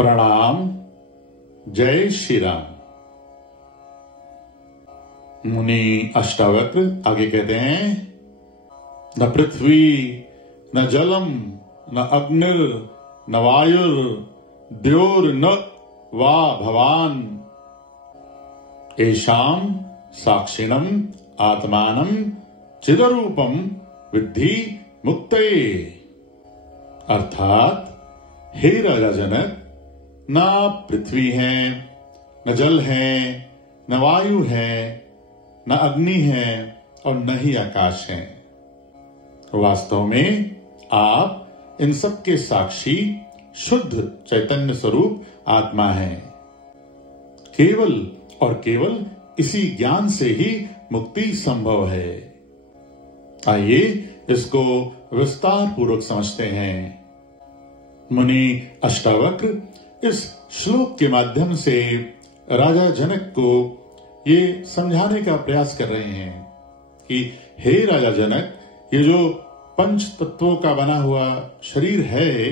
प्रणाम। जय श्री राम। मुनि अष्टावक्र आगे कहते हैं, न पृथ्वी न जलम न अग्निर न वायुर द्योर न वा भवान एषाम साक्षिणम आत्मानम चिदरूपम विद्धि मुक्तये। अर्थात हे राजा जनक, न पृथ्वी है, न जल है, न वायु है, न अग्नि है और न ही आकाश है। वास्तव में आप इन सब के साक्षी शुद्ध चैतन्य स्वरूप आत्मा है। केवल और केवल इसी ज्ञान से ही मुक्ति संभव है। आइए इसको विस्तार पूर्वक समझते हैं। मुनि अष्टावक्र इस श्लोक के माध्यम से राजा जनक को ये समझाने का प्रयास कर रहे हैं कि हे राजा जनक, ये जो पंच तत्वों का बना हुआ शरीर है,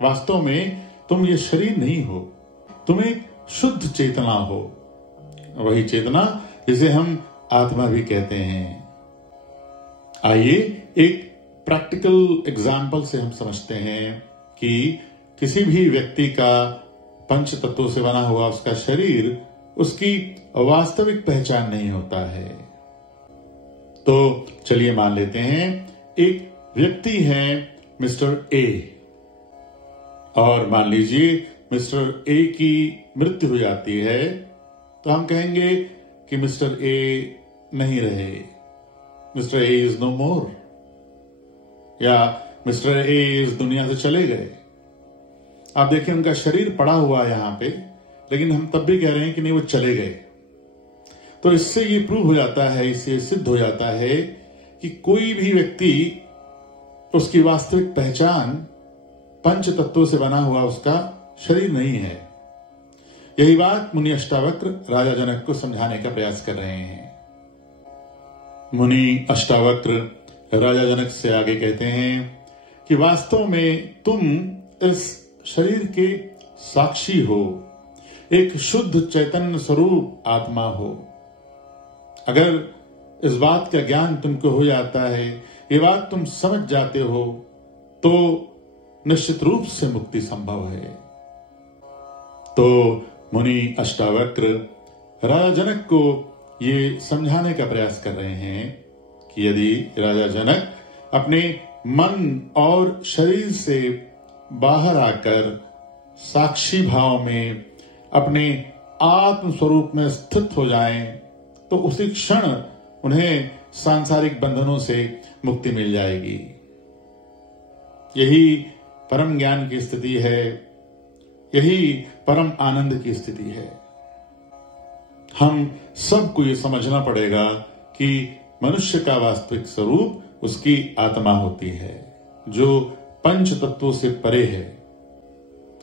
वास्तव में तुम ये शरीर नहीं हो, तुम एक शुद्ध चेतना हो। वही चेतना जिसे हम आत्मा भी कहते हैं। आइए एक प्रैक्टिकल एग्जाम्पल से हम समझते हैं कि किसी भी व्यक्ति का पंच तत्वों से बना हुआ उसका शरीर उसकी वास्तविक पहचान नहीं होता है। तो चलिए मान लेते हैं एक व्यक्ति है मिस्टर ए, और मान लीजिए मिस्टर ए की मृत्यु हो जाती है, तो हम कहेंगे कि मिस्टर ए नहीं रहे, मिस्टर ए इज नो मोर, या मिस्टर ए इस दुनिया से चले गए। आप देखिए उनका शरीर पड़ा हुआ है यहां पे, लेकिन हम तब भी कह रहे हैं कि नहीं वो चले गए। तो इससे ये प्रूव हो जाता है, इससे सिद्ध हो जाता है कि कोई भी व्यक्ति उसकी वास्तविक पहचान पंच तत्वों से बना हुआ उसका शरीर नहीं है। यही बात मुनि अष्टावक्र राजा जनक को समझाने का प्रयास कर रहे हैं। मुनि अष्टावक्र राजा जनक से आगे कहते हैं कि वास्तव में तुम इस शरीर के साक्षी हो, एक शुद्ध चैतन्य स्वरूप आत्मा हो। अगर इस बात का ज्ञान तुमको हो जाता है, ये बात तुम समझ जाते हो, तो निश्चित रूप से मुक्ति संभव है। तो मुनि अष्टावक्र राजा जनक को ये समझाने का प्रयास कर रहे हैं कि यदि राजा जनक अपने मन और शरीर से बाहर आकर साक्षी भाव में अपने आत्म स्वरूप में स्थित हो जाएं, तो उसी क्षण उन्हें सांसारिक बंधनों से मुक्ति मिल जाएगी। यही परम ज्ञान की स्थिति है, यही परम आनंद की स्थिति है। हम सबको ये समझना पड़ेगा कि मनुष्य का वास्तविक स्वरूप उसकी आत्मा होती है, जो पंच तत्वों से परे है,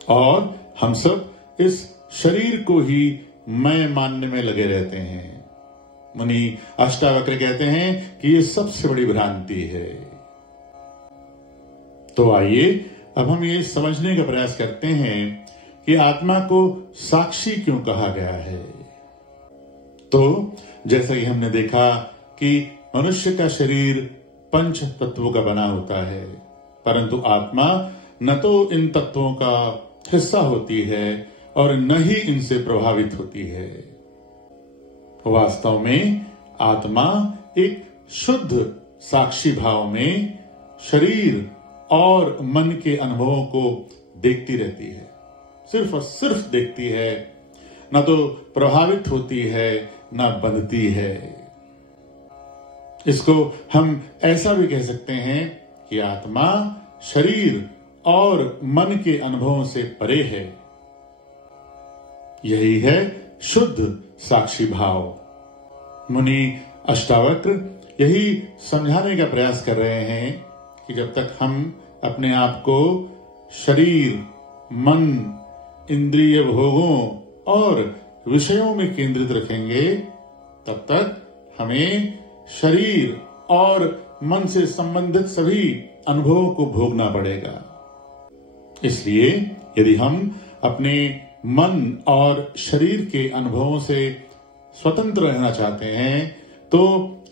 और हम सब इस शरीर को ही मैं मानने में लगे रहते हैं। मुनि अष्टावक्र कहते हैं कि ये सबसे बड़ी भ्रांति है। तो आइए अब हम ये समझने का प्रयास करते हैं कि आत्मा को साक्षी क्यों कहा गया है। तो जैसा कि हमने देखा कि मनुष्य का शरीर पंच तत्वों का बना होता है, परंतु आत्मा न तो इन तत्वों का हिस्सा होती है और न ही इनसे प्रभावित होती है। वास्तव में आत्मा एक शुद्ध साक्षी भाव में शरीर और मन के अनुभवों को देखती रहती है, सिर्फ और सिर्फ देखती है, न तो प्रभावित होती है न बंधती है। इसको हम ऐसा भी कह सकते हैं कि आत्मा शरीर और मन के अनुभवों से परे है। यही है शुद्ध साक्षी भाव। मुनि अष्टावक्र यही समझाने का प्रयास कर रहे हैं कि जब तक हम अपने आप को शरीर, मन, इंद्रिय भोगों और विषयों में केंद्रित रखेंगे, तब तक हमें शरीर और मन से संबंधित सभी अनुभवों को भोगना पड़ेगा। इसलिए यदि हम अपने मन और शरीर के अनुभवों से स्वतंत्र रहना चाहते हैं तो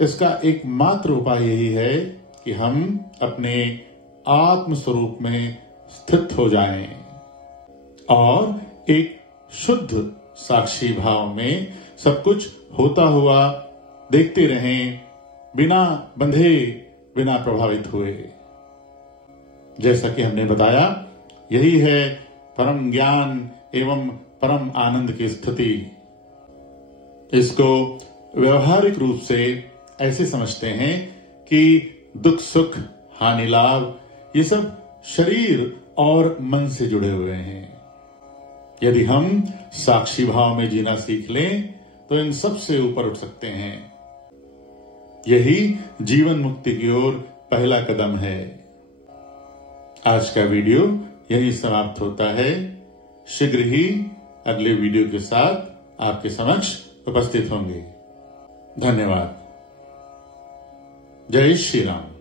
इसका एकमात्र उपाय यही है कि हम अपने आत्म स्वरूप में स्थित हो जाएं और एक शुद्ध साक्षी भाव में सब कुछ होता हुआ देखते रहें, बिना बंधे, बिना प्रभावित हुए। जैसा कि हमने बताया, यही है परम ज्ञान एवं परम आनंद की स्थिति। इसको व्यवहारिक रूप से ऐसे समझते हैं कि दुख सुख, हानि लाभ, ये सब शरीर और मन से जुड़े हुए हैं। यदि हम साक्षी भाव में जीना सीख लें तो इन सब से ऊपर उठ सकते हैं। यही जीवन मुक्ति की ओर पहला कदम है। आज का वीडियो यही समाप्त होता है। शीघ्र ही अगले वीडियो के साथ आपके समक्ष उपस्थित होंगे। धन्यवाद। जय श्री राम।